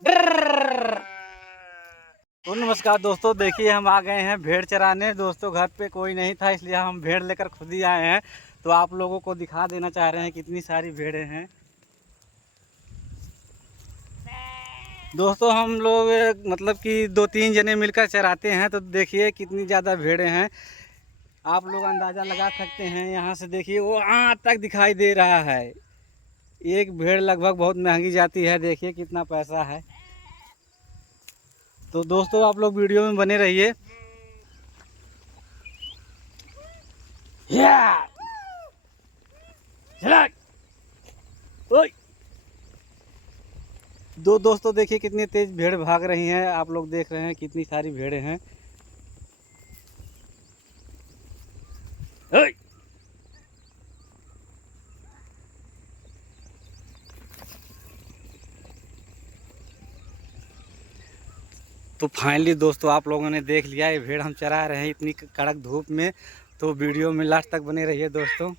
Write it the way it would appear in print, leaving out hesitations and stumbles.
तो नमस्कार दोस्तों, देखिए हम आ गए हैं भेड़ चराने। दोस्तों घर पे कोई नहीं था, इसलिए हम भेड़ लेकर खुद ही आए हैं। तो आप लोगों को दिखा देना चाह रहे हैं कितनी सारी भेड़ें हैं। दोस्तों हम लोग मतलब कि 2-3 जने मिलकर चराते हैं। तो देखिए कितनी ज़्यादा भेड़ें हैं, आप लोग अंदाज़ा लगा सकते हैं। यहाँ से देखिए वो वहाँ तक दिखाई दे रहा है। एक भेड़ लगभग बहुत महंगी जाती है, देखिए कितना पैसा है। तो दोस्तों आप लोग वीडियो में बने रहिए। दोस्तों देखिए कितनी तेज भेड़ भाग रही हैं। आप लोग देख रहे हैं कितनी सारी भेड़ें हैं। ओए! तो फाइनली दोस्तों आप लोगों ने देख लिया, ये भेड़ हम चरा रहे हैं इतनी कड़क धूप में। तो वीडियो में लास्ट तक बने रहिए दोस्तों।